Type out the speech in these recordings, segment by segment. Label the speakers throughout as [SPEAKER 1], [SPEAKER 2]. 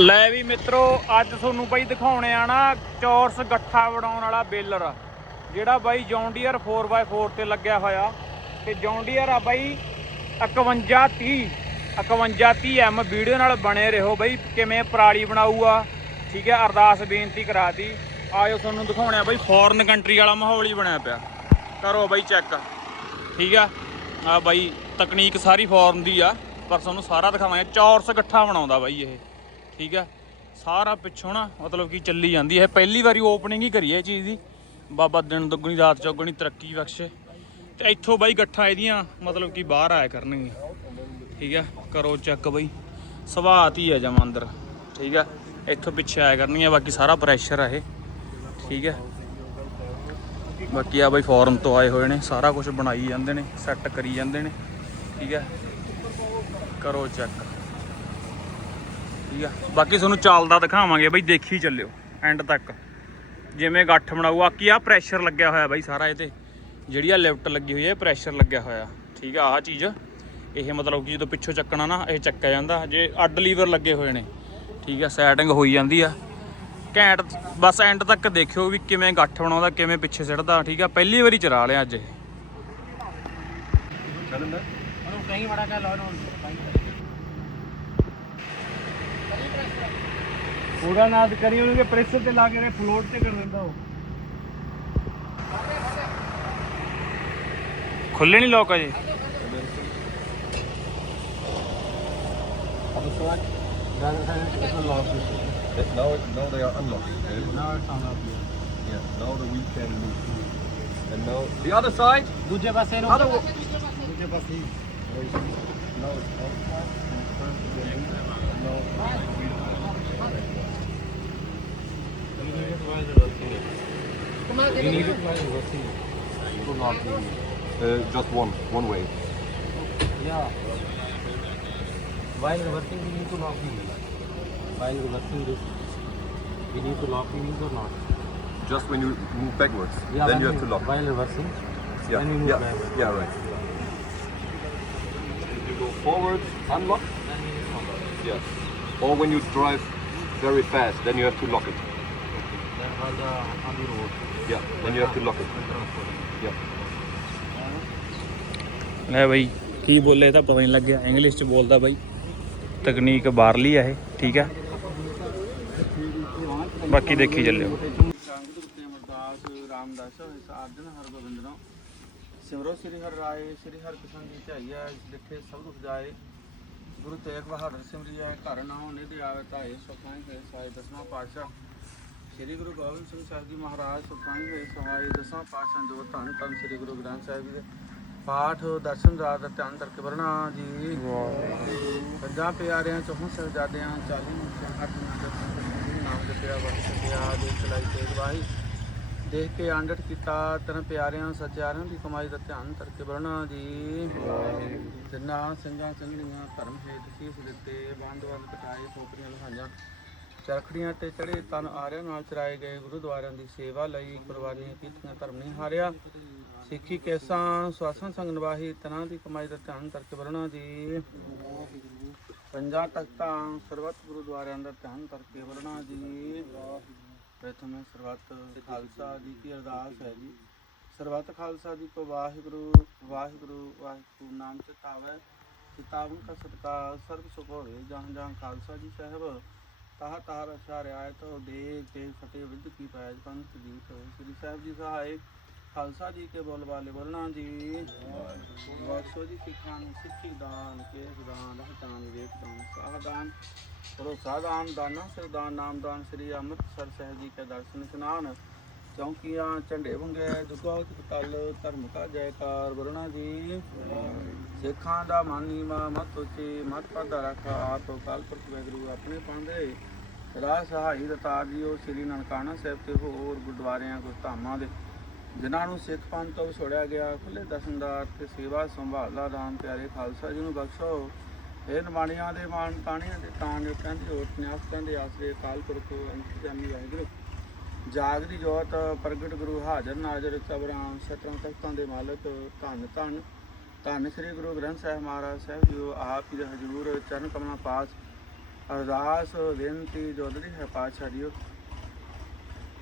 [SPEAKER 1] ਲੈ ਵੀ ਮਿੱਤਰੋ, ਅੱਜ ਤੁਹਾਨੂੰ ਬਾਈ ਦਿਖਾਉਣੇ ਆ ਨਾ ਚੌਰਸ ਗੱਠਾ ਬਣਾਉਣ ਵਾਲਾ ਬੇਲਰ, ਜਿਹੜਾ ਬਾਈ ਜੌਂਡੀਅਰ 4x4 ਤੇ ਲੱਗਿਆ ਹੋਇਆ। ਤੇ ਜੌਂਡੀਅਰ ਆ ਬਾਈ 5130 5130 ਐਮ ਵੀਡੀਓ ਨਾਲ ਬਣੇ ਰਹੋ ਬਾਈ, ਕਿਵੇਂ ਪਰਾਲੀ ਬਣਾਊਗਾ, ਠੀਕ ਹੈ, ਅਰਦਾਸ ਬੇਨਤੀ ਕਰਾਤੀ। ਆਜੋ ਤੁਹਾਨੂੰ ਦਿਖਾਉਣੇ ਆ ਬਾਈ ਫੋਰਨ ਕੰਟਰੀ ਵਾਲਾ ਮਾਹੌਲ ਹੀ ਬਣਿਆ ਪਿਆ। ਕਰੋ ਬਾਈ ਚੈੱਕ ਠੀਕ ਆ? ਆ ਬਾਈ, ਤਕਨੀਕ ਸਾਰੀ ਫੋਰਨ ਦੀ ਆ, ਪਰ ਤੁਹਾਨੂੰ ਸਾਰਾ ਦਿਖਾਵਾਂਗੇ, ਚੌਰਸ ਗੱਠਾ ਬਣਾਉਂਦਾ ਬਾਈ ਇਹ। ਠੀਕ ਹੈ? ਸਾਰਾ ਪਿੱਛੋਂ ਨਾ ਮਤਲਬ ਕਿ ਚੱਲੀ ਜਾਂਦੀ ਹੈ। ਪਹਿਲੀ ਵਾਰੀ ਓਪਨਿੰਗ ਹੀ ਕਰੀ ਹੈ ਇਹ ਚੀਜ਼ ਦੀ। ਬਾਬਾ ਦਿਨ ਦੁੱਗਣੀ ਰਾਤ ਚੌਗਣੀ, ਤਰੱਕੀ ਬਖਸ਼ੇ। ਤੇ ਇੱਥੋਂ ਬਾਈ ਗੱਠਾਂ ਇਹਦੀਆਂ ਮਤਲਬ ਕਿ ਬਾਹਰ ਆਇਆ ਕਰਨਗੇ ਠੀਕ ਹੈ? ਕਰੋ ਚੈੱਕ ਬਾਈ। ਸੁਭਾਅਤ ਹੀ ਹੈ ਜਮ ਅੰਦਰ ਠੀਕ ਹੈ? ਇੱਥੋਂ ਪਿੱਛੇ ਆਇਆ ਕਰਨਗੀਆਂ। ਬਾਕੀ ਸਾਰਾ ਪ੍ਰੈਸ਼ਰ ਆ ਇਹ। ਠੀਕ ਹੈ? ਬਾਕੀ ਆ ਬਾਈ ਫੋਰਨ ਤੋਂ ਆਏ ਹੋਏ ਨੇ। ਸਾਰਾ ਕੁਝ ਬਣਾਈ ਜਾਂਦੇ ਨੇ ਸੈੱਟ ਕਰੀ ਜਾਂਦੇ ਨੇ। ਠੀਕ ਹੈ? ਕਰੋ ਚੈੱਕ ਠੀਕ ਆ। ਬਾਕੀ ਤੁਹਾਨੂੰ ਚੱਲਦਾ ਦਿਖਾਵਾਂਗੇ ਬਈ ਦੇਖੀ ਚੱਲਿਓ ਐਂਡ ਤੱਕ। ਜਿਵੇਂ ਗੱਠ ਬਣਾਊ ਆਕੀ ਆ ਪ੍ਰੈਸ਼ਰ ਲੱਗਿਆ ਹੋਇਆ ਬਈ ਸਾਰਾ ਇਹਦੇ ਜਿਹੜੀ ਆ ਲਿਫਟ ਲੱਗੀ ਹੋਈ ਹੈ ਪ੍ਰੈਸ਼ਰ ਲੱਗਿਆ ਹੋਇਆ। ਠੀਕ ਆ ਆਹ ਚੀਜ਼। ਇਹ ਮਤਲਬ ਕਿ ਜਦੋਂ ਪਿੱਛੋਂ ਚੱਕਣਾ ਨਾ ਇਹ ਚੱਕਿਆ ਜਾਂਦਾ। ਜੇ ਅੱਡ ਲੀਵਰ ਲੱਗੇ ਹੋਏ ਨੇ। ਠੀਕ ਆ ਸੈਟਿੰਗ ਹੋਈ ਜਾਂਦੀ ਆ। ਘੈਂਟ ਬਸ ਐਂਡ ਤੱਕ ਦੇਖਿਓ ਵੀ ਕਿਵੇਂ ਗੱਠ ਬਣਾਉਂਦਾ ਕਿਵੇਂ ਪਿੱਛੇ ਸਿੱਟਦਾ। ਠੀਕ ਆ ਪਹਿਲੀ ਵਾਰੀ ਚਲਾ ਲਿਆ ਅੱਜ ਇਹ।
[SPEAKER 2] ਚੱਲਦਾ ਉਹ ਕਹੀਂ ਬੜਾ ਕਾ ਲਾਉਣ ਉਹਦਾ ਨਾਦ ਕਰੀ ਉਹਨੂੰ ਕਿ ਪ੍ਰੈਸ਼ਰ ਤੇ ਲਾ ਕੇ ਫਲੋਟ ਤੇ ਕਰ ਦਿੰਦਾ ਉਹ
[SPEAKER 1] ਖੁੱਲੇ ਨਹੀਂ ਲੋਕ ਅਜੇ
[SPEAKER 2] Now, it,
[SPEAKER 3] now they are unlocked.
[SPEAKER 2] Now it's unlocked.
[SPEAKER 3] Yeah. Now the wheel can move. And now the other side.
[SPEAKER 2] ਦੂਜੇ ਪਾਸੇ ਨੂੰ
[SPEAKER 3] Other. wa-
[SPEAKER 2] ਦੂਜੇ ਪਾਸੇ ਹੀ।
[SPEAKER 3] Now it's outside. And it's front. Now it's like wheel.
[SPEAKER 2] You need it while reversing to lock
[SPEAKER 3] uh, just one, one way.
[SPEAKER 2] Yeah. While reversing, we need to lock the wheel. While reversing this, we need to lock the wheels or not?
[SPEAKER 3] Just when you move backwards,
[SPEAKER 2] Yeah,
[SPEAKER 3] then
[SPEAKER 2] when
[SPEAKER 3] you
[SPEAKER 2] we-
[SPEAKER 3] have to lock.
[SPEAKER 2] While reversing,
[SPEAKER 3] Yeah,
[SPEAKER 2] then we move
[SPEAKER 3] yeah,
[SPEAKER 2] backwards.
[SPEAKER 3] yeah, right. If you go forward, unlock.
[SPEAKER 2] then we need to lock.
[SPEAKER 3] Yeah. Or when you drive very fast, then you have to lock it.
[SPEAKER 2] Then while the on the road.
[SPEAKER 3] Yeah. Then you have to lock it. Yeah.
[SPEAKER 1] ਲੈ ਬਾਈ ਕੀ ਬੋਲੇ ਇਹ ਤਾਂ ਪਤਾ ਨਹੀਂ ਲੱਗਿਆ English ਚ ਬੋਲਦਾ ਬਾਈ ਤਕਨੀਕ ਬਾਹਰਲੀ ਆ ਇਹ ਠੀਕ ਆ ਬਾਕੀ ਦੇਖੀ ਚੱਲਿਓ
[SPEAKER 2] ਅਮਰਦਾਸ ਰਾਮਦਾਸ ਆਰਜਨ ਹਰਗੋਬਿੰਦਨੋ ਸਿਮਰੋ ਸ੍ਰੀ ਹਰਿ ਰਾਏ ਸ੍ਰੀ ਹਰਿ ਕ੍ਰਿਸ਼ਨ ਜੀ ਧਿਆਈਆ ਲਿਖੇ ਸਭ ਦੁਖ ਜਾਏ ਗੁਰੂ ਤੇਗ ਬਹਾਦਰ ਸਿਮਰਿਆ ਘਰ ਨਾ ਹੋਣੇ ਦੇ ਆਵੇ ਧਾਏ ਸੁਖਾਈ ਹੋਏ ਸਾਏ ਦਸਵਾਂ ਪਾਤਸ਼ਾਹ ਸ੍ਰੀ ਗੁਰੂ ਗੋਬਿੰਦ ਸਿੰਘ ਸਾਹਿਬ ਜੀ ਮਹਾਰਾਜ ਸੁਖਾਈ ਹੋਏ ਸਹਾਏ ਦਸਵਾਂ ਪਾਤਸ਼ਾਹ ਜੋ ਧੰਨ ਧੰਨ ਸ੍ਰੀ ਗੁਰੂ ਗ੍ਰੰਥ ਸਾਹਿਬ ਜੀ ਦੇ ਪਾਠ, ਦਰਸ਼ਨ, ਰਾਤ ਦਾ ਧਿਆਨ ਕਰਕੇ ਵਰਣਾ ਜੀ। ਪੰਜਾਂ ਪਿਆਰਿਆਂ ਚੋਂ ਸਹਿਜਾਦਿਆਂ ਚਾਲੀ ਮੁਕਤਿਆਂ ਅੱਠ ਨਾਮ ਜਪਿਆ ਵਰਤ ਦੇ ਚਲਾਈ ਤੇ ਗਵਾਹੀ ਦੇਖ ਕੇ ਆਂਡਟ ਕੀਤਾ ਤਨ ਪਿਆਰਿਆਂ, ਸਚਿਆਰਿਆਂ ਦੀ ਕਮਾਈ ਦਾ ਧਿਆਨ ਕਰਕੇ ਵਰਣਾ ਜੀ। ਜਿੰਨਾ ਸਿੰਘਾਂ ਸਿੰਘਣੀਆਂ ਧਰਮ ਹੇਤ ਸੀਸ ਦਿੱਤੇ ਬੰਦਵੰਦ ਕਟਾਏ ਖੋਪਰੀਆਂ ਲਹਾਈਆਂ ਚਰਖੜੀਆਂ ਤੇ ਚੜੇ ਤਨ ਆਰਿਆਂ ਨਾਲ ਚਰਾਏ ਗਏ, ਗੁਰਦੁਆਰਿਆਂ ਦੀ ਸੇਵਾ ਲਈ ਕੁਰਬਾਨੀਆਂ ਕੀਤੀਆਂ, ਧਰਮ ਨਹੀਂ ਹਾਰਿਆ। ਸਿੱਖੀ ਕੇਸਾਂ ਸਵਾਸਾਂ ਸੰਗ ਨਿਵਾਹੀ ਤਨਾਂ ਦੀ ਕਮਾਈ ਦਾ ਧਿਆਨ ਕਰਕੇ ਵਰਣਾ ਜੀ। ਪੰਜਾਂ ਤਖਤਾਂ, ਸਰਬੱਤ ਗੁਰਦੁਆਰਿਆਂ ਦਾ ਧਿਆਨ ਕਰਕੇ ਵਰਣਾ ਜੀ। ਪ੍ਰਥਮੇ ਸਰਬੱਤ ਖਾਲਸਾ ਜੀ ਕੀ ਅਰਦਾਸ ਹੈ ਜੀ। ਸਰਬੱਤ ਖਾਲਸਾ ਜੀ ਕੋ ਵਾਹਿਗੁਰੂ ਵਾਹਿਗੁਰੂ ਵਾਹਿਗੁਰੂ ਨਾਮ ਚਿਤਾਵੈ ਕਿਤਾਬਨ ਕਾ ਸਤਕਾਰ, ਸਰਬ ਸੁਖ ਹੋਵੇ, ਜਹਾਂ ਜਹਾਂ ਖਾਲਸਾ ਜੀ ਸਾਹਿਬ। ਤਾਹ ਤਾਹ ਰਛਾ ਰਿਆਇਤ ਦੇ ਤੇ ਫਤਿਹ ਵਿਦ ਕੀ ਪੈਜ ਪੰਥ ਜੀ ਸੋ ਸ੍ਰੀ ਸਾਹਿਬ ਜੀ ਸਹਾਏ ਖਾਲਸਾ ਜੀ ਕੇ ਬੋਲ ਵਾਲੇ ਬੋਲਣਾ ਜੀ। ਵਾਸੋ ਜੀ ਸਿੱਖਾਂ ਨੂੰ ਸਿੱਖੀ ਦਾਨ ਕੇ ਦਾਨ ਰਹਿਤਾਨ ਵਿਵੇਕ ਦਾਨ ਸਾਹਦਾਨ ਭਰੋਸਾ ਦਾਨ, ਦਾਨਾ ਸਰਦਾਨ ਨਾਮਦਾਨ ਸ੍ਰੀ ਅੰਮ੍ਰਿਤਸਰ ਸਾਹਿਬ ਜੀ ਕੇ ਦਰਸ਼ਨ ਇਸ਼ਨਾਨ ਚੌਂਕੀਆਂ ਝੰਡੇ ਵੰਗੇ ਦੁਗਾਉਤ ਤਲ, ਧਰਮ ਕਾ ਜੈਕਾਰ ਬਰਣਾ ਜੀ। ਸਿੱਖਾਂ ਦਾ ਮਾਨੀ ਮਾ ਮਤ ਉੱਚੀ ਮਤ ਪਦਾ ਰੱਖਾ, ਆਪ ਕਾਲ ਪੁਰਖ ਵੈਗਰੂ ਆਪਣੇ ਪਾਉਂਦੇ ਰਾਜ ਸਹਾਈ ਦਤਾਰ ਉਹ ਸ੍ਰੀ ਨਨਕਾਣਾ ਸਾਹਿਬ ਤੇ ਹੋਰ ਗੁਰਦੁਆਰਿਆਂ, ਗੁਰਧਾਮਾਂ ਦੇ। ਜਿਨ੍ਹਾਂ ਨੂੰ ਸਿੱਖ ਪੰਥ ਤੋਂ ਛੋੜਿਆ ਗਿਆ ਖੁੱਲੇ ਦਸਨਦਾਰ ਤੇ ਸੇਵਾ ਸੰਭਾਲਾ ਰਾਮ ਪਿਆਰੇ ਖਾਲਸਾ ਜੀ ਨੂੰ ਬਖਸ਼ੋ। ਇਹ ਨਿਮਾਣੀਆਂ ਦੇ ਮਾਨ ਤਾਣੀਆਂ ਦੇ ਤਾਣ ਜੋ ਕਹਿੰਦੇ ਹੋਟ ਨਿਆਸਤਾਂ ਦੇ ਆਸਰੇ ਕਾਲ ਪੁਰਖ ਅੰਤਿਆਮੀ ਵਾਹਿਗੁਰੂ। ਜਾਗਦੀ ਜੋਤ, ਪ੍ਰਗਟ ਗੁਰੂ ਹਾਜ਼ਰ ਨਾਜ਼ਰ ਕਬਰਾਂ ਸਤਰਾਂ ਤਖਤਾਂ ਦੇ ਮਾਲਕ, ਧੰਨ ਧੰਨ। ਧੰਨ ਸ੍ਰੀ ਗੁਰੂ ਗ੍ਰੰਥ ਸਾਹਿਬ ਮਹਾਰਾਜ ਸਾਹਿਬ ਜੀ ਆਪ ਜੀ ਦੇ ਹਜ਼ੂਰ ਚਰਨ ਕਮਲਾਂ ਪਾਸ। ਅਰਦਾਸ, ਬੇਨਤੀ ਜੋਦੜੀ ਹੈ ਪਾਤਸ਼ਾਹ ਜੀਓ।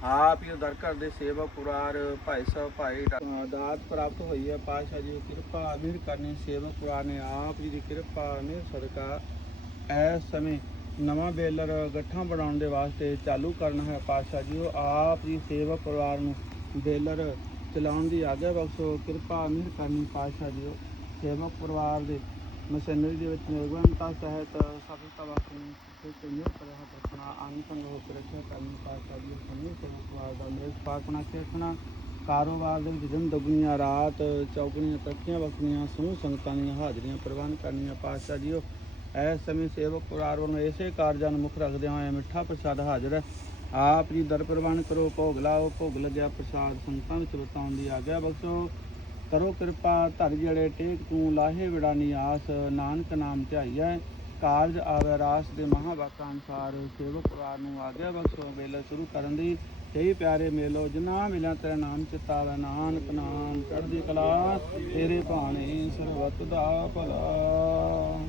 [SPEAKER 2] ਆਪ ਹੀ ਦਰ ਘਰ ਦੇ ਸੇਵਾ ਪੁਰਾਰ ਭਾਈ ਸਾਹਿਬ, ਭਾਈ ਡਾ- ਦਾਤ ਪ੍ਰਾਪਤ ਹੋਈ ਹੈ ਪਾਤਸ਼ਾਹ ਜੀ ਦੀ ਕਿਰਪਾ ਅਮੀਰ ਕਰਨੀ ਸੇਵਾ ਪੁਰਾਰ ਨੇ ਆਪ ਜੀ ਦੀ ਕਿਰਪਾ ਨੇ ਸਦਕਾ। ਇਸ ਸਮੇਂ ਨਵਾਂ ਬੇਲਰ ਗੱਠਾਂ ਬਣਾਉਣ ਦੇ ਵਾਸਤੇ ਚਾਲੂ ਕਰਨਾ ਹੈ ਪਾਤਸ਼ਾਹ ਜੀ, ਉਹ ਆਪ ਜੀ ਸੇਵਕ ਪਰਿਵਾਰ ਨੂੰ ਬੇਲਰ ਚਲਾਉਣ ਦੀ ਆਗਿਆ ਬਖਸ਼ੋ, ਕਿਰਪਾ ਮਿਹਰ ਕਰਨੀ ਪਾਤਸ਼ਾਹ ਜੀ ਸੇਵਕ ਪਰਿਵਾਰ ਦੇ ਮਸ਼ੀਨਰੀ ਦੇ ਵਿੱਚ ਨਿਰਗੁਣਤਾ ਸਹਿਤ ਸਫਲਤਾ ਵਾਸਤੇ ਤੇ ਚੰਗੇ ਪ੍ਰਹਾ ਰੱਖਣਾ ਅੰਗ ਸੰਗ ਹੋ ਕੇ ਰੱਖਿਆ ਕਰਨੀ ਪਾਤਸ਼ਾਹ ਜੀ ਸਮੇਂ ਸੇਵਕ ਪਰਿਵਾਰ ਦਾ ਮੇਰੇ ਪਾਕਣਾ ਰੱਖਣਾ ਕਾਰੋਬਾਰ ਦੇ ਵਿੱਚ ਦਿਨ ਦੁਗਣੀਆਂ, ਰਾਤ ਚੌਗਣੀਆਂ, ਤਰੱਕੀਆਂ ਬਖਸ਼ਣੀਆਂ ਸਮੂਹ ਸੰਗਤਾਂ ਦੀਆਂ ਹਾਜ਼ਰੀਆਂ ਪ੍ਰਵਾਨ ਕਰਨੀਆਂ ਪਾਤਸ਼ਾਹ ਜੀਓ ਇਸ ਸਮੇਂ ਸੇਵਕ ਪਰਿਵਾਰ ਵੱਲੋਂ ਇਸੇ ਕਾਰਜਾਂ ਨੂੰ ਮੁੱਖ ਰੱਖਦਿਆਂ ਹੋਇਆ ਮਿੱਠਾ ਪ੍ਰਸ਼ਾਦ ਹਾਜ਼ਰ ਹੈ। ਆਪ ਜੀ ਦਰ ਪ੍ਰਵਾਨ ਕਰੋ, ਭੋਗ ਲਾਓ, ਭੋਗ ਲੱਗਿਆ ਪ੍ਰਸ਼ਾਦ ਸੰਗਤਾਂ ਵਿੱਚ ਵਰਤਾਉਣ ਦੀ ਆਗਿਆ ਬਖਸ਼ੋ। ਕਰੋ ਕਿਰਪਾ, ਧਰ ਜੜੇ ਟੇਕ ਤੂੰ, ਲਾਹੇ ਵਿੜਾਨੀ ਆਸ, ਨਾਨਕ ਨਾਮ ਧਿਆਈਐ। ਕਾਰਜ ਆਵੇ ਰਾਸ ਦੇ ਮਹਾਵਾਕਾਂ ਅਨੁਸਾਰ, ਸੇਵਕ ਪਰਿਵਾਰ ਨੂੰ ਆਗਿਆ ਬਖਸ਼ੋ। ਮੇਲਾ ਸ਼ੁਰੂ ਕਰਨ ਦੀ ਕਈ ਪਿਆਰੇ ਮੇਲੋ, ਜਿਨਾ ਮਿਲਾਂ ਤੇਰਾ ਨਾਮ ਚਿਤਾਵੇ। ਨਾਨਕ ਨਾਮ ਚੜ੍ਹਦੀ ਕਲਾ, ਤੇਰੇ ਭਾਣੇ ਸਰਬਤ ਦਾ ਭਲਾ।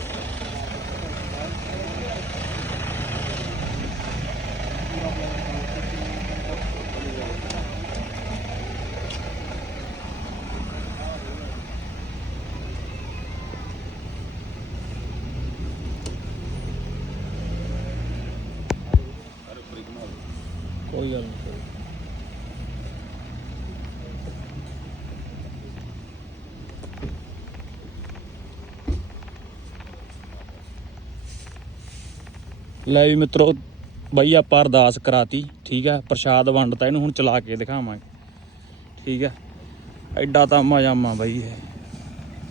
[SPEAKER 1] ਕੋਈ ਗੱਲ ਨਹੀਂ। ਲੈ ਵੀ ਮਿੱਤਰੋ, ਬਈ ਆਪਾਂ ਅਰਦਾਸ ਕਰਾਤੀ, ਠੀਕ ਹੈ ਪ੍ਰਸ਼ਾਦ ਵੰਡਤਾ ਇਹਨੂੰ ਹੁਣ ਚਲਾ ਕੇ ਦਿਖਾਵਾਂਗੇ। ਠੀਕ ਹੈ ਐਡਾ ਤਾਂ ਮਜਾਮਾ ਬਈ ਇਹ।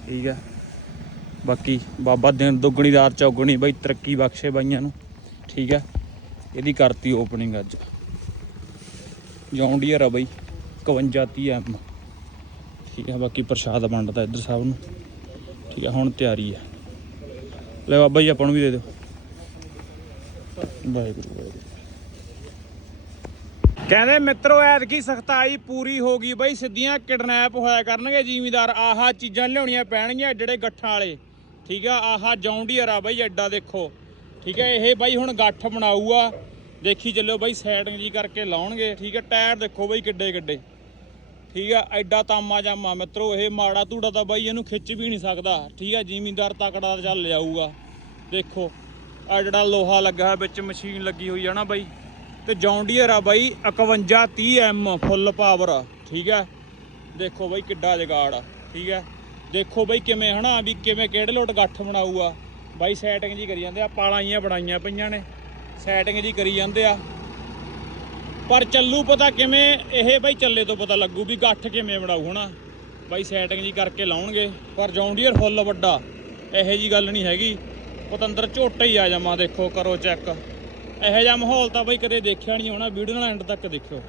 [SPEAKER 1] ਠੀਕ ਹੈ ਬਾਕੀ ਬਾਬਾ ਦਿਨ ਦੁੱਗਣੀ ਰਾਤ ਚੌਗਣੀ ਬਈ ਤਰੱਕੀ ਬਖਸ਼ੇ ਬਾਈਆਂ ਨੂੰ। ਠੀਕ ਹੈ ਇਹਦੀ ਕਰਤੀ ਓਪਨਿੰਗ ਅੱਜ। ਜੌਂਡੀਅਰ ਆ ਬਈ 5130 ਐਮ। ਠੀਕ ਹੈ ਬਾਕੀ ਪ੍ਰਸ਼ਾਦ ਵੰਡਦਾ ਇੱਧਰ ਸਭ ਨੂੰ। ਠੀਕ ਹੈ ਹੁਣ ਤਿਆਰੀ ਹੈ ਲੈ ਬਾਬਾ ਜੀ, ਆਪਾਂ ਨੂੰ ਵੀ ਦੇ ਦਿਓ। ਵਾਹਿਗੁਰੂ ਵਾਹਿਗੁਰੂ। ਕਹਿੰਦੇ ਮਿੱਤਰੋ, ਐਤਕੀ ਸਖਤਾਈ ਪੂਰੀ ਹੋ ਗਈ ਬਈ, ਸਿੱਧੀਆਂ ਕਿਡਨੈਪ ਹੋਇਆ ਕਰਨਗੇ ਜ਼ਿਮੀਦਾਰ। ਆਹਾ ਚੀਜ਼ਾਂ ਲਿਆਉਣੀਆਂ ਪੈਣਗੀਆਂ ਜਿਹੜੇ ਗੱਠਾਂ ਵਾਲੇ। ਠੀਕ ਆ, ਆਹਾ ਜੌਂਡੀਅਰ ਆ ਬਈ, ਐਡਾ ਦੇਖੋ। ਠੀਕ ਹੈ ਇਹ ਬਾਈ ਹੁਣ ਗੱਠ ਬਣਾਊਗਾ। ਦੇਖੀ ਚੱਲਿਓ ਬਾਈ ਸੈਟਿੰਗ ਜੀ ਕਰਕੇ ਲਾਉਣਗੇ, ਠੀਕ ਹੈ? ਟਾਇਰ ਦੇਖੋ ਬਾਈ ਕਿੱਡੇ ਕਿੱਡੇ। ਠੀਕ ਆ, ਐਡਾ ਤਾਮਾ ਜਾਮਾ ਮਿੱਤਰੋ, ਇਹ ਮਾੜਾ ਧੂੜਾ ਤਾਂ ਬਾਈ ਇਹਨੂੰ ਖਿੱਚ ਵੀ ਨਹੀਂ ਸਕਦਾ। ਠੀਕ ਆ, ਜ਼ਿਮੀਂਦਾਰ ਤਕੜਾ ਚੱਲ ਜਾਊਗਾ ਦੇਖੋ, ਆ ਜਿਹੜਾ ਲੋਹਾ ਲੱਗਾ ਵਿੱਚ ਮਸ਼ੀਨ ਲੱਗੀ ਹੋਈ ਹੈ ਨਾ ਬਾਈ। ਤੇ ਜੌਂਡੀਅਰ ਆ ਬਾਈ 5130 ਐਮ, ਫੁੱਲ ਪਾਵਰ, ਠੀਕ ਹੈ ਦੇਖੋ ਬਾਈ ਕਿੱਡਾ ਜਗਾੜ ਆ, ਠੀਕ ਹੈ ਦੇਖੋ ਬਾਈ ਕਿਵੇਂ ਹਨਾ, ਵੀ ਕਿਵੇਂ ਕਿਹੜੇ ਲੋਟ ਗੱਠ ਬਣਾਊਗਾ। ਬਾਈ ਸੈਟਿੰਗ ਜੀ ਕਰੀ ਜਾਂਦੇ ਆ, ਪਾਲਾਂ ਜੀਆਂ ਬਣਾਈਆਂ ਪਈਆਂ ਨੇ। ਸੈਟਿੰਗ ਜੀ ਕਰੀ ਜਾਂਦੇ ਆ। ਪਰ ਚੱਲੂ ਪਤਾ ਕਿਵੇਂ, ਇਹ ਬਾਈ ਚੱਲੇ ਤੋਂ ਪਤਾ ਲੱਗੂ ਵੀ ਗੱਠ ਕਿਵੇਂ ਬਣਾਊ ਹਨਾ। ਬਾਈ ਸੈਟਿੰਗ ਜੀ ਕਰਕੇ ਲਾਉਣਗੇ, ਪਰ ਜੌਂਡੀਅਰ ਫੁੱਲ ਵੱਡਾ, ਇਹੋ ਜੀ ਗੱਲ ਨਹੀਂ ਹੈਗੀ। ਪਤੰਦਰ ਝੋਟਾ ਹੀ ਆ ਜਾਵਾਂ, ਦੇਖੋ, ਕਰੋ ਚੈੱਕ ਇਹੋ ਜਿਹਾ ਮਾਹੌਲ ਤਾਂ ਬਾਈ ਕਦੇ ਦੇਖਿਆ ਨਹੀਂ ਹੋਣਾ, ਵੀਡੀਓ ਨਾਲ ਐਂਡ ਤੱਕ ਦੇਖਿਓ।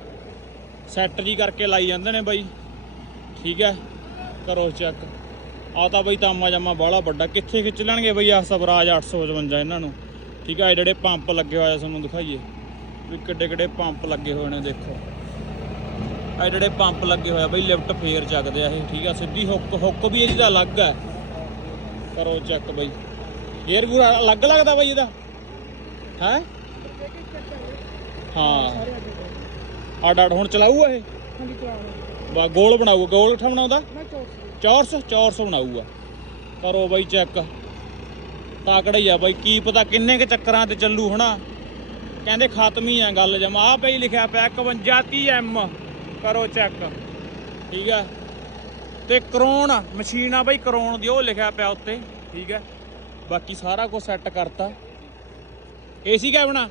[SPEAKER 1] ਸੈੱਟ ਜੀ ਕਰਕੇ ਲਾਈ ਜਾਂਦੇ ਨੇ ਬਾਈ। ਠੀਕ ਹੈ, ਕਰੋ ਚੈੱਕ ਆ ਤਾਂ ਬਾਈ ਤਾਮਾ ਜਾਮਾ ਬਾਹਲਾ ਵੱਡਾ, ਕਿੱਥੇ ਖਿੱਚ ਲੈਣਗੇ ਬਾਈ ਆ ਸਵਰਾਜ 855 ਇਹਨਾਂ ਨੂੰ। ਠੀਕ ਹੈ ਇਹ ਜਿਹੜੇ ਪੰਪ ਲੱਗੇ ਹੋਏ ਆ ਤੁਹਾਨੂੰ ਦਿਖਾਈਏ। ਵੀ ਕਿੱਡੇ ਕਿੱਡੇ ਪੰਪ ਲੱਗੇ ਹੋਏ ਨੇ ਦੇਖੋ। ਆ ਜਿਹੜੇ ਪੰਪ ਲੱਗੇ ਹੋਏ ਆ ਬਾਈ ਲਿਫਟ ਫੇਰ ਚੱਕਦੇ ਆ ਇਹ ਠੀਕ ਆ। ਸਿੱਧੀ ਹੁੱਕ ਹੁੱਕ ਵੀ ਇਹਦੀ ਦਾ ਅਲੱਗ ਹੈ ਕਰੋ ਚੈੱਕ ਬਾਈ। ਗੇਅਰ ਗੂਰ ਅਲੱਗ ਲੱਗਦਾ ਬਾਈ ਇਹਦਾ? ਹੈ? ਹਾਂ। ਆਡ ਆਡ ਹੁਣ ਚਲਾਊਗਾ ਇਹ? ਬਾ ਗੋਲ ਬਣਾਊਗਾ। ਗੋਲ ਕਿੱਥਾ ਬਣਾਉਂਦਾ? ਚੌਰਸ ਚੌਰਸ ਬਣਾਊਗਾ। ਕਰੋ ਬਾਈ ਚੈੱਕ। ਤਾਕੜਾ ਹੀ ਆ ਬਾਈ, ਕੀ ਪਤਾ ਕਿੰਨੇ ਕ ਚੱਕਰਾਂ ਤੇ ਚੱਲੂ ਹਨਾ। ਕਹਿੰਦੇ ਖਤਮ ਹੀ ਆ ਗੱਲ ਜਮਾ। ਆ ਪਈ ਲਿਖਿਆ ਪਿਆ 5130 ਐਮ। ਕਰੋ ਚੈੱਕ ਠੀਕ ਆ। ਤੇ ਕਰੋਨ, ਮਸ਼ੀਨ ਆ ਬਾਈ, ਕਰੋਨ ਦੀ, ਉਹ ਲਿਖਿਆ ਪਿਆ ਉੱਤੇ। ਠੀਕ ਹੈ ਬਾਕੀ ਸਾਰਾ ਕੁਝ ਸੈੱਟ ਕਰਤਾ। ਏਸੀ ਕੈਬਨ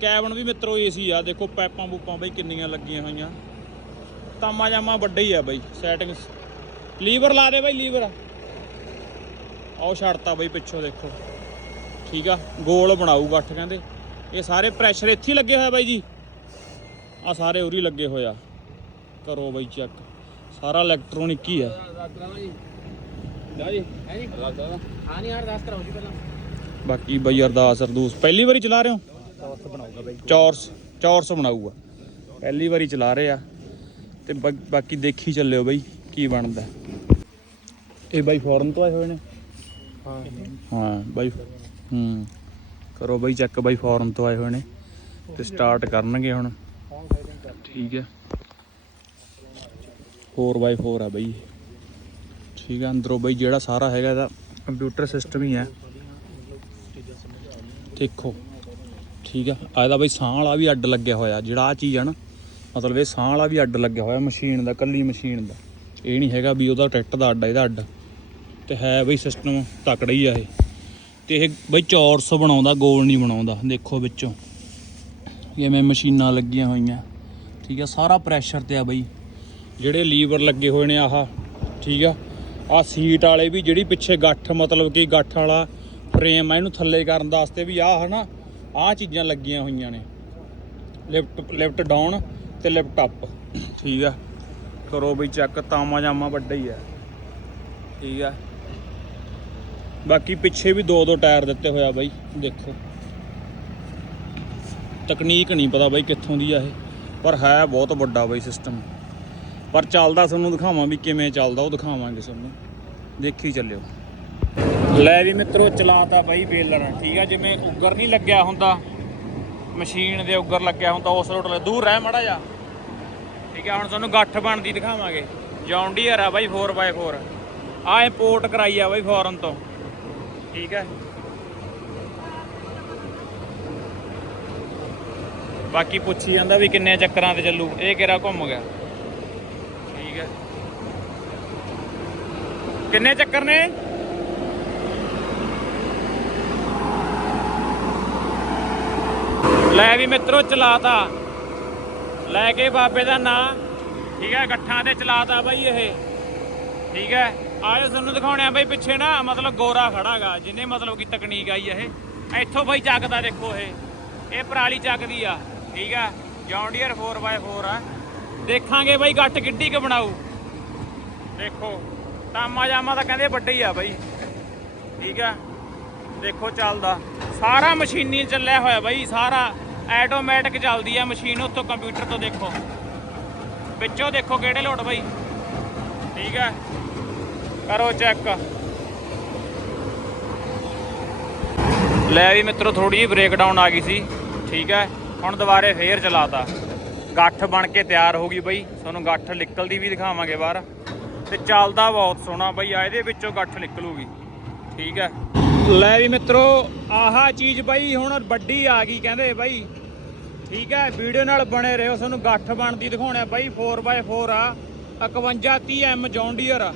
[SPEAKER 1] ਕੈਬਨ ਵੀ ਮਿੱਤਰੋ ਏਸੀ ਆ। ਦੇਖੋ ਪਾਈਪਾਂ ਬੂਪਾਂ ਬਾਈ ਕਿੰਨੀਆਂ ਲੱਗੀਆਂ ਹੋਈਆਂ। ਤਾਮਾ ਜਾਮਾ ਵੱਡਾ ਹੀ ਆ ਬਾਈ ਸੈਟਿੰਗਸ ਲੀਵਰ ਲਾ ਦੇ ਬਾਈ, ਲੀਵਰ। ਆਓ ਛੱਡਤਾ ਬਾਈ ਪਿੱਛੋਂ ਦੇਖੋ। ਠੀਕ ਆ, ਗੋਲ ਬਣਾਊ ਗੱਠ ਕਹਿੰਦੇ। ਇਹ ਸਾਰੇ ਪ੍ਰੈਸ਼ਰ ਇੱਥੇ ਲੱਗੇ ਹੋਇਆ ਬਾਈ ਜੀ। ਆ ਸਾਰੇ ਉਰੀ ਲੱਗੇ ਹੋਇਆ ਕਰੋ ਬਾਈ ਚੈੱਕ ਸਾਰਾ ਇਲੈਕਟ੍ਰੋਨਿਕ ਹੀ ਆ। ਬਾਕੀ ਬਾਈ ਅਰਦਾਸ ਅਰਦੂਸ, ਪਹਿਲੀ ਵਾਰੀ ਚਲਾ ਰਹੇ ਹੋ?
[SPEAKER 3] ਚੌਰਸ ਬਣਾਊਗਾ
[SPEAKER 1] ਚੌਰਸ ਬਣਾਊਗਾ। ਪਹਿਲੀ ਵਾਰੀ ਚਲਾ ਰਹੇ ਆ। ਤੇ ਬਾਕੀ ਦੇਖੀ ਚੱਲਿਓ ਬਾਈ, ਕੀ ਬਣਦਾ। ਇਹ ਬਾਈ ਫੋਰਨ ਤੋਂ ਆਏ ਹੋਏ ਨੇ।
[SPEAKER 3] ਹਾਂ,
[SPEAKER 1] ਬਾਈ, ਹੂੰ। ਕਰੋ ਬਾਈ ਚੈੱਕ ਬਾਈ ਫੋਰਨ ਤੋਂ ਆਏ ਹੋਏ ਨੇ ਤੇ ਸਟਾਰਟ ਕਰਨਗੇ ਹੁਣ। ਠੀਕ ਹੈ। 4x4 ਆ ਬਾਈ। ਠੀਕ ਹੈ, ਅੰਦਰੋਂ ਬਾਈ ਜਿਹੜਾ ਸਾਰਾ ਹੈਗਾ ਇਹਦਾ ਕੰਪਿਊਟਰ ਸਿਸਟਮ ਹੀ ਹੈ। ਦੇਖੋ, ਠੀਕ ਆ ਇਹਦਾ ਬਾਈ ਸਾਹ ਵਾਲਾ ਵੀ ਅੱਡ ਲੱਗਿਆ ਹੋਇਆ, ਜਿਹੜਾ ਆ ਚੀਜ਼ ਆ ਨਾ, ਮਤਲਬ ਇਹ ਸਾਹ ਵਾਲਾ ਵੀ ਅੱਡ ਲੱਗਿਆ ਹੋਇਆ, ਮਸ਼ੀਨ ਦਾ, ਕੱਲੀ ਮਸ਼ੀਨ ਦਾ। ਇਹ ਨਹੀਂ ਹੈਗਾ ਵੀ ਉਹਦਾ ਟਰੈਕਟਰ ਦਾ ਅੱਡ ਇਹਦਾ ਅੱਡ। ਤੇ ਹੈ ਬਈ ਸਿਸਟਮ ਤਕੜਾ ਹੀ ਆ ਇਹ। ਤੇ ਇਹ ਬਈ ਚੌਰਸ ਬਣਾਉਂਦਾ, ਗੋਲ ਨਹੀਂ ਬਣਾਉਂਦਾ, ਦੇਖੋ ਵਿੱਚੋਂ। ਜਿਵੇਂ ਮਸ਼ੀਨਾਂ ਲੱਗੀਆਂ ਹੋਈਆਂ। ਠੀਕ ਆ, ਸਾਰਾ ਪ੍ਰੈਸ਼ਰ ਤੇ ਆ ਬਈ। ਜਿਹੜੇ ਲੀਵਰ ਲੱਗੇ ਹੋਏ ਨੇ ਆਹ, ਠੀਕ ਆ। ਆ ਸੀਟ ਵਾਲੇ ਵੀ ਜਿਹੜੀ ਪਿੱਛੇ ਗੱਠ, ਮਤਲਬ ਕਿ ਗੱਠ ਵਾਲਾ ਫਰੇਮ ਆ, ਇਹਨੂੰ ਥੱਲੇ ਕਰਨ ਵਾਸਤੇ ਵੀ ਆਹ ਹਨਾ, ਆਹ ਚੀਜ਼ਾਂ ਲੱਗੀਆਂ ਹੋਈਆਂ ਨੇ। ਲਿਫਟ ਲਿਫਟ ਡਾਊਨ ਤੇ ਲਿਫਟ ਅਪ ਠੀਕ ਆ। ਕਰੋ ਬਈ ਚੈੱਕ ਤਾਮਾ ਜਾਮਾ ਵੱਡਾ ਹੀ ਆ। ਠੀਕ ਆ। ਬਾਕੀ ਪਿੱਛੇ ਵੀ ਦੋ ਦੋ ਟਾਇਰ ਦਿੱਤੇ ਹੋਇਆ ਬਾਈ, ਦੇਖੋ। ਤਕਨੀਕ ਨਹੀਂ ਪਤਾ ਬਾਈ ਕਿੱਥੋਂ ਦੀ ਆ ਇਹ, ਪਰ ਹੈ ਬਹੁਤ ਵੱਡਾ ਬਾਈ ਸਿਸਟਮ ਪਰ ਚੱਲਦਾ ਤੁਹਾਨੂੰ ਦਿਖਾਵਾਂ ਵੀ ਕਿਵੇਂ ਚੱਲਦਾ, ਉਹ ਦਿਖਾਵਾਂਗੇ ਤੁਹਾਨੂੰ। ਦੇਖੀ ਚੱਲਿਓ। ਲੈ ਵੀ ਮਿੱਤਰੋ, ਚਲਾਤਾ ਬਾਈ ਬੇਲਰ ਠੀਕ ਆ, ਜਿਵੇਂ ਉੱਗਰ ਨਹੀਂ ਲੱਗਿਆ ਹੁੰਦਾ, ਮਸ਼ੀਨ ਦੇ ਉੱਗਰ ਲੱਗਿਆ ਹੁੰਦਾ, ਉਸ ਰੋਟ ਲੈ ਦੂਰ ਰਹਿ ਮੜਾ ਜਾ ਠੀਕ ਆ, ਹੁਣ ਤੁਹਾਨੂੰ ਗੱਠ ਬਣਦੀ ਦਿਖਾਵਾਂਗੇ। ਜੌਨ ਡੀਅਰ ਆ ਬਾਈ 4x4 ਆ ਇੰਪੋਰਟ ਕਰਾਈ ਆ ਬਾਈ ਫੋਰਨ ਤੋਂ। ਠੀਕ ਹੈ। ਬਾਕੀ ਪੁੱਛੀ ਜਾਂਦਾ ਵੀ ਕਿੰਨੇ ਚੱਕਰਾਂ ਤੇ ਚੱਲੂ। ਇਹ ਕਿਹੜਾ ਘੁੰਮ ਗਿਆ? ਠੀਕ ਹੈ। ਕਿੰਨੇ ਚੱਕਰ ਨੇ? ਲੈ ਵੀ ਮਿੱਤਰੋ, ਚਲਾਤਾ। ਲੈ ਕੇ ਬਾਬੇ ਦਾ ਨਾਂ। ਠੀਕ ਹੈ, ਗੱਠਾਂ ਤੇ ਚਲਾਤਾ ਬਾਈ ਇਹ। ਠੀਕ ਹੈ। ਆਜੋ ਤੁਹਾਨੂੰ ਦਿਖਾਉਣੇ ਆ ਬਈ ਪਿੱਛੇ ਨਾ, ਮਤਲਬ ਗੋਰਾ ਖੜਾਗਾ ਜਿਹਨੇ ਮਤਲਬ ਕਿ ਤਕਨੀਕ ਆਈ ਇਹ। ਇੱਥੋਂ ਬਾਈ ਚੱਕਦਾ ਦੇਖੋ ਇਹ। ਇਹ ਪਰਾਲੀ ਚੱਕਦੀ ਆ, ਠੀਕ ਆ? ਜੌਨ ਡੀਅਰ 4x4 ਆ। ਦੇਖਾਂਗੇ ਬਾਈ ਗੱਟ ਕਿੱਡੀ ਕੁ ਬਣਾਉ ਦੇਖੋ, ਤਾਮਾ ਜਾਮਾ ਤਾਂ ਕਹਿੰਦੇ ਵੱਡੇ ਹੀ ਆ ਬਾਈ। ਠੀਕ ਆ? ਦੇਖੋ ਚੱਲਦਾ। ਸਾਰਾ ਮਸ਼ੀਨੀ ਚੱਲਿਆ ਹੋਇਆ ਬਾਈ, ਸਾਰਾ ਆਟੋਮੈਟਿਕ ਚੱਲਦੀ ਆ ਮਸ਼ੀਨ ਉੱਤੋਂ ਕੰਪਿਊਟਰ ਤੋਂ ਦੇਖੋ। ਵਿੱਚੋਂ ਦੇਖੋ ਕਿਹੜੇ ਲੋਡ ਬਾਈ। ਠੀਕ ਆ? ਕਰੋ ਚੈੱਕ। ਲੈ ਵੀ ਮਿੱਤਰੋ ਥੋੜੀ ਜਿਹੀ ਬ੍ਰੇਕ ਡਾਊਨ ਆ ਗਈ ਸੀ। ਠੀਕ ਹੈ, ਹੁਣ ਦੁਬਾਰੇ ਫੇਰ ਚਲਾਤਾ। ਗੱਠ ਬਣ ਕੇ ਤਿਆਰ ਹੋ ਗਈ ਬਈ। ਤੁਹਾਨੂੰ ਗੱਠ ਨਿਕਲਦੀ ਵੀ ਦਿਖਾਵਾਂਗੇ ਬਾਹਰ। ਤੇ ਚੱਲਦਾ ਬਹੁਤ ਸੋਹਣਾ ਬਈ, ਆ ਇਹਦੇ ਵਿੱਚੋਂ ਗੱਠ ਨਿਕਲੂਗੀ। ਠੀਕ ਹੈ। ਲੈ ਵੀ ਮਿੱਤਰੋ, ਆਹਾ ਚੀਜ਼ ਬਈ ਹੁਣ ਵੱਡੀ ਆ ਗਈ ਕਹਿੰਦੇ ਬਈ। ਠੀਕ ਹੈ, ਵੀਡੀਓ ਨਾਲ ਬਣੇ ਰਹੋ, ਤੁਹਾਨੂੰ ਗੱਠ ਬਣਦੀ ਦਿਖਾਉਣਾ ਬਈ। 4x4 ਆ। 5130 ਐਮ ਜੌਨ ਡੀਅਰ ਆ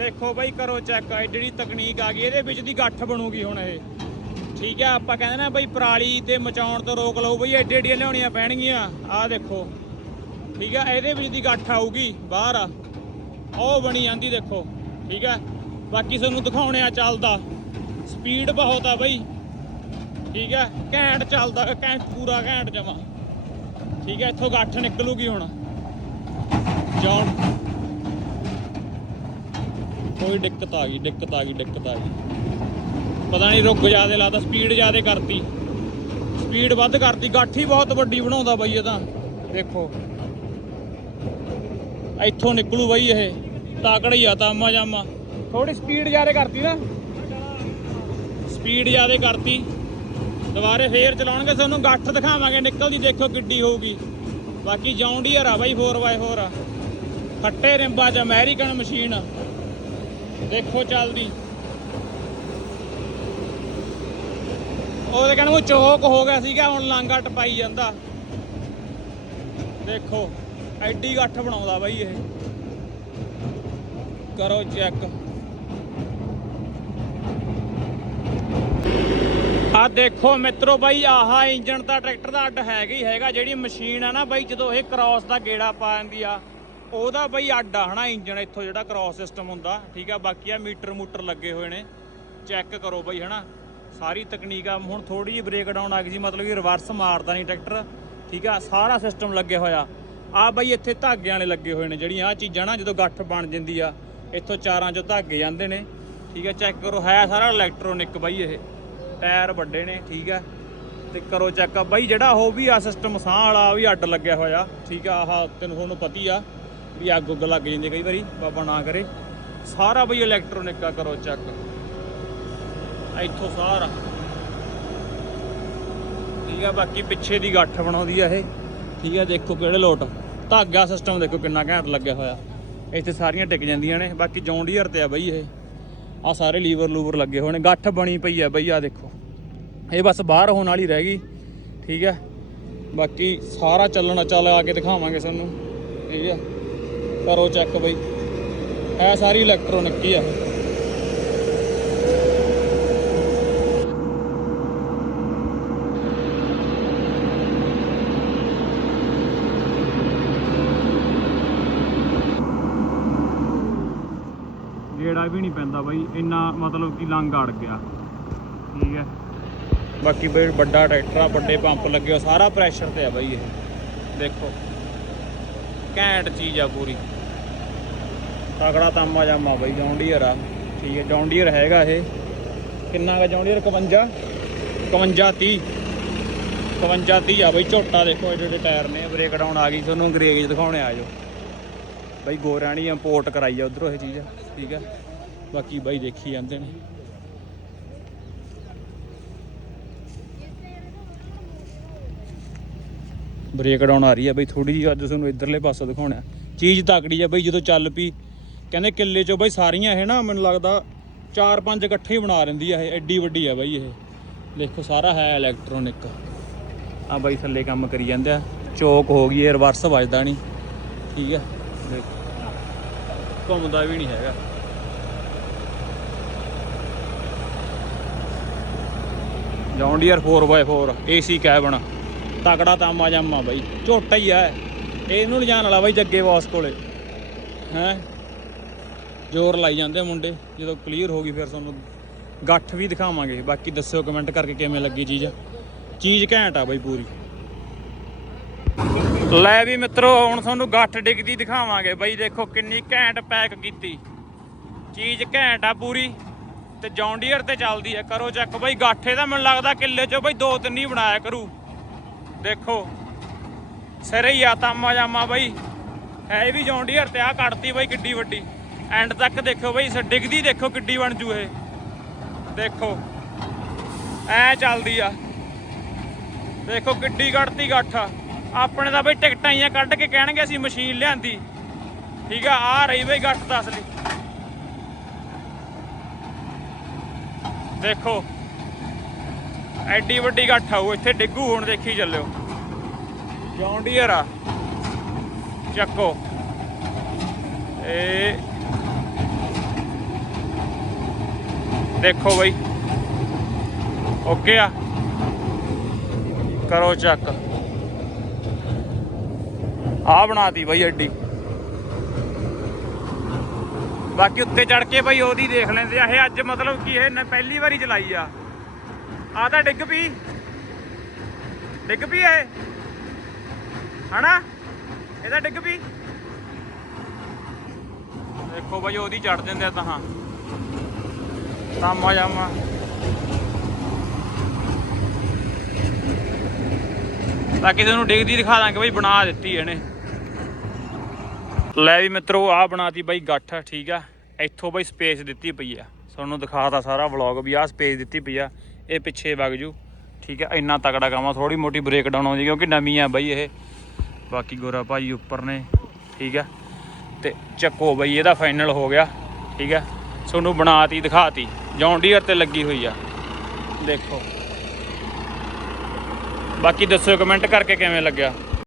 [SPEAKER 1] ਦੇਖੋ ਬਈ ਕਰੋ ਚੈੱਕ ਐ ਜਿਹੜੀ ਤਕਨੀਕ ਆ ਗਈ, ਇਹਦੇ ਵਿੱਚ ਦੀ ਗੱਠ ਬਣੂਗੀ ਹੁਣ ਇਹ। ਠੀਕ ਹੈ ਆਪਾਂ ਕਹਿੰਦੇ ਨਾ ਬਈ ਪਰਾਲੀ ਤੇ ਮਚਾਉਣ ਤੋਂ ਰੋਕ ਲਓ, ਬਈ ਐਡੇ ਐਡੀਆਂ ਲਿਆਉਣੀਆਂ ਪੈਣਗੀਆਂ। ਆਹ ਦੇਖੋ, ਠੀਕ ਹੈ ਇਹਦੇ ਵਿੱਚ ਦੀ ਗੱਠ ਆਊਗੀ ਬਾਹਰ। ਆ ਉਹ ਬਣੀ ਜਾਂਦੀ ਦੇਖੋ, ਠੀਕ ਹੈ ਬਾਕੀ ਤੁਹਾਨੂੰ ਦਿਖਾਉਣੇ ਆ ਚੱਲਦਾ। ਸਪੀਡ ਬਹੁਤ ਆ ਬਈ। ਠੀਕ ਹੈ ਘੈਂਟ ਚੱਲਦਾ, ਘੈਂਟ, ਪੂਰਾ ਘੈਂਟ ਜਮਾ। ਠੀਕ ਹੈ ਇੱਥੋਂ ਗੱਠ ਨਿਕਲੂਗੀ ਹੁਣ। ਜੌਨ ਕੋਈ ਦਿੱਕਤ ਆ ਗਈ, ਦਿੱਕਤ ਆ ਗਈ, ਦਿੱਕਤ ਆ ਗਈ। ਪਤਾ ਨਹੀਂ ਰੁਕ ਜਿਆਦੇ ਲਾਦਾ ਸਪੀਡ ਜਿਆਦੇ ਕਰਤੀ। ਸਪੀਡ ਵੱਧ ਕਰਤੀ, ਗਾਠੀ ਬਹੁਤ ਵੱਡੀ ਬਣਾਉਂਦਾ ਬਈ ਇਹ ਤਾਂ। ਦੇਖੋ। ਇੱਥੋਂ ਨਿਕਲੂ ਬਈ ਇਹ, ਤਾਕੜ ਹੀ ਆ, ਤਾਮਾ ਜਾਮਾ। ਥੋੜੀ ਸਪੀਡ ਜ਼ਿਆਦਾ ਕਰਤੀ ਨਾ। ਸਪੀਡ ਜਿਆਦੇ ਕਰਤੀ। ਦੁਬਾਰੇ ਫੇਰ ਚਲਾਉਣਗੇ, ਤੁਹਾਨੂੰ ਗੱਠ ਦਿਖਾਵਾਂਗੇ, ਨਿਕਲਦੀ ਦੇਖੋ ਕਿੱਡੀ ਹੋਊਗੀ। ਬਾਕੀ ਜੌਂਡੀਅਰ ਆ ਬਾਈ 4x4 ਆ। ਖੱਟੇ ਰਿੰਬਾ ਚ ਅਮਰੀਕਨ ਮਸ਼ੀਨ ਦੇਖੋ ਚੱਲਦੀ। ਉਹਦੇ ਕਹਿੰਦੇ ਉਹ ਚੌਕ ਹੋ ਗਿਆ ਸੀਗਾ, ਹੁਣ ਲਾਂਗਾ ਟਪਾਈ ਜਾਂਦਾ। ਦੇਖੋ, ਐਡੀ ਗੱਠ ਬਣਾਉਂਦਾ ਬਾਈ ਇਹ। ਕਰੋ ਚੈੱਕ। ਆ ਦੇਖੋ ਮਿੱਤਰੋ ਬਾਈ, ਆਹਾ ਇੰਜਨ ਦਾ ਟਰੈਕਟਰ ਦਾ ਅੱਡ ਹੈਗਾ ਹੀ ਹੈਗਾ, ਜਿਹੜੀ ਮਸ਼ੀਨ ਆ ਨਾ ਬਾਈ, ਜਦੋਂ ਇਹ ਕ੍ਰਾਸ ਦਾ ਗੇੜਾ ਪਾ ਜਾਂਦੀ ਆ ਉਹਦਾ ਬਈ ਅੱਡ ਆ ਹਨਾ ਇੰਜਣ ਇੱਥੋਂ ਜਿਹੜਾ ਕ੍ਰਾਸ ਸਿਸਟਮ ਹੁੰਦਾ, ਠੀਕ ਆ, ਬਾਕੀ ਆ ਮੀਟਰ ਮੂਟਰ ਲੱਗੇ ਹੋਏ ਨੇ। ਚੈੱਕ ਕਰੋ ਬਾਈ ਹਨਾ। ਸਾਰੀ ਤਕਨੀਕ ਆ, ਹੁਣ ਥੋੜੀ ਜਿਹੀ ਬ੍ਰੇਕ ਡਾਊਨ ਆ ਗਈ ਸੀ, ਮਤਲਬ ਕਿ ਰਿਵਰਸ ਮਾਰਦਾ ਨਹੀਂ ਟਰੈਕਟਰ, ਠੀਕ ਆ, ਸਾਰਾ ਸਿਸਟਮ ਲੱਗਿਆ ਹੋਇਆ। ਆ ਬਾਈ ਇੱਥੇ ਧਾਗਿਆਂ ਵਾਲੇ ਲੱਗੇ ਹੋਏ ਨੇ ਜਿਹੜੀਆਂ ਆ ਚੀਜ਼ਾਂ ਨਾ ਜਦੋਂ ਗੱਠ ਬਣ ਜਾਂਦੀ ਆ, ਇੱਥੋਂ ਚਾਰਾਂ ਚੋਂ ਧਾਗੇ ਜਾਂਦੇ ਨੇ, ਠੀਕ ਆ, ਚੈੱਕ ਕਰੋ, ਹੈ ਸਾਰਾ ਇਲੈਕਟ੍ਰੋਨਿਕ ਬਾਈ ਇਹ। ਟਾਇਰ ਵੱਡੇ ਨੇ, ਠੀਕ ਆ। ਤੇ ਕਰੋ ਚੈੱਕ ਬਈ ਜਿਹੜਾ ਉਹ ਵੀ ਆ ਸਿਸਟਮ ਸਾਹ ਵਾਲਾ ਵੀ ਅੱਡ ਲੱਗਿਆ ਹੋਇਆ, ਠੀਕ ਆ, ਆਹ ਤੈਨੂੰ ਤੁਹਾਨੂੰ ਪਤੀ ਆ। ਵੀ ਅੱਗ ਉੱਗ ਲੱਗ ਜਾਂਦੀ ਕਈ ਵਾਰੀ, ਬਾਬਾ ਨਾ ਕਰੇ। ਸਾਰਾ ਬਈ ਇਲੈਕਟ੍ਰੋਨਿਕ ਆ, ਕਰੋ ਚੈੱਕ ਇੱਥੋਂ ਸਾਰਾ। ਠੀਕ ਆ, ਬਾਕੀ ਪਿੱਛੇ ਦੀ ਗੱਠ ਬਣਾਉਂਦੀ ਆ ਇਹ। ਠੀਕ ਆ, ਦੇਖੋ ਕਿਹੜੇ ਲੋਟ। ਧਾਗਾ ਸਿਸਟਮ ਦੇਖੋ ਕਿੰਨਾ ਘੈਂਟ ਲੱਗਿਆ ਹੋਇਆ। ਇੱਥੇ ਸਾਰੀਆਂ ਟਿਕ ਜਾਂਦੀਆਂ ਨੇ। ਬਾਕੀ ਜੌਂਡੀਅਰ ਤੇ ਆ ਬਈ ਇਹ। ਆ ਸਾਰੇ ਲੀਵਰ ਲੂਵਰ ਲੱਗੇ ਹੋਏ ਨੇ। ਗੱਠ ਬਣੀ ਪਈ ਆ ਬਈ ਆ ਦੇਖੋ। ਇਹ ਬਸ ਬਾਹਰ ਹੋਣ ਵਾਲੀ ਰਹਿ ਗਈ। ਠੀਕ ਹੈ ਬਾਕੀ ਸਾਰਾ ਚੱਲਣਾ, ਚੱਲ ਆ ਕੇ ਦਿਖਾਵਾਂਗੇ ਤੁਹਾਨੂੰ। ਠੀਕ ਹੈ ਕਰੋ ਚੈੱਕ ਬਈ। ਇਹ ਸਾਰੀ ਇਲੈਕਟ੍ਰੋਨਿਕ ਹੀ ਆ। ਜਿਹੜਾ ਵੀ ਨਹੀਂ ਪੈਂਦਾ ਬਾਈ ਇੰਨਾ ਮਤਲਬ ਕਿ ਲੰਗ ਅੜ ਗਿਆ। ਠੀਕ ਹੈ। ਬਾਕੀ ਬਈ ਵੱਡਾ ਟਰੈਕਟਰ ਆ ਵੱਡੇ ਪੰਪ ਲੱਗੇ ਹੋ ਸਾਰਾ ਪ੍ਰੈਸ਼ਰ ਤੇ ਆ ਬਾਈ ਇਹ। ਦੇਖੋ ਘੈਂਟ ਚੀਜ਼ ਆ ਪੂਰੀ। ਤਗੜਾ ਤਾਮਾ ਜਾਮਾ ਬਈ ਜੌਂਡੀਅਰ ਆ? ਠੀਕ ਹੈ, ਜੌਂਡੀਅਰ ਹੈਗਾ ਇਹ। ਕਿੰਨਾ ਦਾ ਜੌਂਡੀਅਰ? 51 51 30 51 30 ਆ ਬਈ, ਝੋਟਾ ਦੇਖੋ ਏਡੇ ਏਡੇ ਟਾਇਰ ਨੇ, ਬ੍ਰੇਕ ਡਾਊਨ ਆ ਗਈ, ਤੁਹਾਨੂੰ ਅੰਗਰੇਜ਼ ਦਿਖਾਉਣੇ ਆ ਜਾਓ। ਬਈ ਗੋਰਾਣੀ ਇੰਪੋਰਟ ਕਰਾਈ ਆ ਉਧਰੋਂ ਇਹ ਚੀਜ਼, ਠੀਕ ਹੈ ਬਾਕੀ ਬਾਈ ਦੇਖੀ ਜਾਂਦੇ ਨੇ। ਬ੍ਰੇਕ ਡਾਊਨ ਆ ਰਹੀ ਹੈ ਬਈ ਥੋੜੀ ਜਿਹੀ ਅੱਜ ਤੁਹਾਨੂੰ ਇਧਰਲੇ ਪਾਸੋਂ ਦਿਖਾਉਣਾ ਚੀਜ਼ ਤਕੜੀ ਆ ਬਈ, ਜਦੋਂ ਚੱਲ ਪਈ ਕਹਿੰਦੇ ਕਿੱਲੇ ਚੋਂ ਬਾਈ ਸਾਰੀਆਂ ਇਹ ਨਾ ਮੈਨੂੰ ਲੱਗਦਾ ਚਾਰ ਪੰਜ ਇਕੱਠੇ ਹੀ ਬਣਾ ਰਹਿੰਦੀ ਆ ਇਹ, ਐਡੀ ਵੱਡੀ ਆ ਬਾਈ ਇਹ। ਦੇਖੋ ਸਾਰਾ ਹੈ ਇਲੈਕਟ੍ਰੋਨਿਕ ਆ ਬਾਈ ਥੱਲੇ ਕੰਮ ਕਰੀ ਜਾਂਦੇ ਆ। ਚੋਕ ਹੋ ਗਈ ਇਹ ਰਿਵਰਸ ਵੱਜਦਾ ਨਹੀਂ। ਠੀਕ ਆ। ਘੁੰਮਦਾ ਵੀ ਨਹੀਂ ਹੈਗਾ। ਜੌਂਡੀਅਰ 4x4 ਏਸੀ ਕੈਬਨ ਤਕੜਾ ਤਾਮਾ ਜਾਮਾ ਬਾਈ। ਝੋਟਾ ਹੀ ਆ। ਇਹਨੂੰ ਲਿਜਾਣ ਵਾਲਾ ਬਾਈ ਜੱਗੇ ਬਾਸ ਕੋਲੇ। ਹੈ? ਜ਼ੋਰ ਲਾਈ ਜਾਂਦੇ ਮੁੰਡੇ। ਜਦੋਂ ਕਲੀਅਰ ਹੋ ਗਈ ਫਿਰ ਤੁਹਾਨੂੰ ਗੱਠ ਵੀ ਦਿਖਾਵਾਂਗੇ। ਬਾਕੀ ਦੱਸਿਓ ਕਮੈਂਟ ਕਰਕੇ ਕਿਵੇਂ ਲੱਗੀ ਚੀਜ਼। ਚੀਜ਼ ਘੈਂਟ ਆ ਬਾਈ ਪੂਰੀ। ਲੈ ਵੀ ਮਿੱਤਰੋ, ਹੁਣ ਤੁਹਾਨੂੰ ਗੱਠ ਡਿੱਗਦੀ ਦਿਖਾਵਾਂਗੇ। ਬਾਈ ਦੇਖੋ ਕਿੰਨੀ ਘੈਂਟ ਪੈਕ ਕੀਤੀ। ਚੀਜ਼ ਘੈਂਟ ਆ ਪੂਰੀ। ਤੇ ਜੌਂਡੀਅਰ ਤੇ ਚੱਲਦੀ ਆ। ਕਰੋ ਚੱਕ ਬਾਈ ਗਾਠੇ ਦਾ ਮੈਨੂੰ ਲੱਗਦਾ ਕਿੱਲੇ ਚੋਂ ਬਾਈ ਦੋ ਤਿੰਨ ਹੀ ਬਣਾਇਆ ਕਰੂ। ਦੇਖੋ। ਸਿਰੇ ਹੀ ਆ ਤਾਮਾ ਜਾਮਾ ਬਾਈ। ਹੈ ਵੀ ਜੌਂਡੀਅਰ ਤੇ ਆ, ਕੱਢਤੀ ਬਾਈ ਕਿੱਡੀ ਵੱਡੀ। ਐਂਡ ਤੱਕ ਦੇਖੋ ਬਈ ਡਿੱਗਦੀ ਦੇਖੋ ਕਿੱਡੀ ਬਣ ਜੂ ਇਹ। ਦੇਖੋ, ਐ ਚੱਲਦੀ ਆ। ਦੇਖੋ ਕਿੱਡੀ ਕੱਢਤੀ ਗੱਠ ਆਪਣੇ ਦਾ ਬਈ ਟਿਕਟਾਂ ਹੀ ਆ, ਕੱਢ ਕੇ ਕਹਿਣਗੇ ਅਸੀਂ ਮਸ਼ੀਨ ਲਿਆਂਦੀ। ਠੀਕ ਆ ਆ ਰਹੀ ਬਈ ਗੱਠ ਦਾ ਅਸਲੀ ਦੇਖੋ, ਐਡੀ ਵੱਡੀ ਗੱਠ ਆਊ ਇੱਥੇ ਡਿੱਗੂ ਹੁਣ ਦੇਖੀ ਚੱਲਿਓ। ਜੌਂਡੀਅਰ ਆ। ਚੱਕੋ। ਇਹ ਦੇਖੋ ਬਈ। ਓਕੇ ਆ। ਕਰੋ ਚੱਕ ਆ ਬਣਾਤੀ ਬਈ ਅੱਡੀ ਬਾਕੀ ਉੱਤੇ ਚੜ ਕੇ ਬਈ ਉਹਦੀ ਦੇਖ ਲੈਂਦੇ ਆ। ਇਹ ਅੱਜ ਮਤਲਬ ਕਿ ਇਹ ਪਹਿਲੀ ਵਾਰੀ ਚਲਾਈ ਆ। ਆ ਤਾਂ ਡਿੱਗ ਪਈ। ਡਿੱਗ ਪਈ ਇਹ। ਹਨਾ? ਇਹ ਡਿੱਗ ਪਈ। ਦੇਖੋ ਬਈ ਉਹਦੀ ਚੜ ਦਿੰਦੇ ਆ ਤਾਂ ਤਾਮਾ ਜਾਮਾ ਤਾਂ ਕਿਸੇ ਨੂੰ ਡਿੱਗਦੀ ਦਿਖਾ ਦਾਂਗੇ ਬਈ, ਬਣਾ ਦਿੱਤੀ ਇਹਨੇ। ਲੈ ਵੀ ਮਿੱਤਰੋ ਆ ਬਣਾਤੀ ਬਈ ਗੱਠ, ਠੀਕ ਆ। ਇੱਥੋਂ ਬਈ ਸਪੇਸ ਦਿੱਤੀ ਪਈ ਆ। ਤੁਹਾਨੂੰ ਦਿਖਾਤਾ ਸਾਰਾ ਵਲੌਗ ਵੀ ਆ ਸਪੇਸ ਦਿੱਤੀ ਪਈ ਆ। ਇਹ ਪਿੱਛੇ ਵਗ ਜੂ, ਠੀਕ ਆ। ਇੰਨਾ ਤਕੜਾ ਕੰਮ ਆ ਥੋੜੀ ਮੋਟੀ ਬ੍ਰੇਕ ਡਾਊਨ ਆਉਂਦੀ ਕਿਉਂਕਿ ਨਵੀਂ ਆ ਬਈ ਇਹ। ਬਾਕੀ ਗੋਰਾ ਭਾਈ ਉੱਪਰ ਨੇ, ਠੀਕ ਆ। ਤੇ ਚੱਕੋ ਬਈ, ਇਹਦਾ ਫਾਈਨਲ ਹੋ ਗਿਆ, ਠੀਕ ਆ। ਤੁਹਾਨੂੰ ਬਣਾਤੀ, ਦਿਖਾਤੀ। ਜੌਂਡੀਅਰ ਤੇ ਲੱਗੀ ਹੋਈ ਆ। ਦੇਖੋ। ਬਾਕੀ ਦੱਸਿਓ ਕਮੈਂਟ ਕਰਕੇ ਕਿਵੇਂ ਲੱਗਿਆ।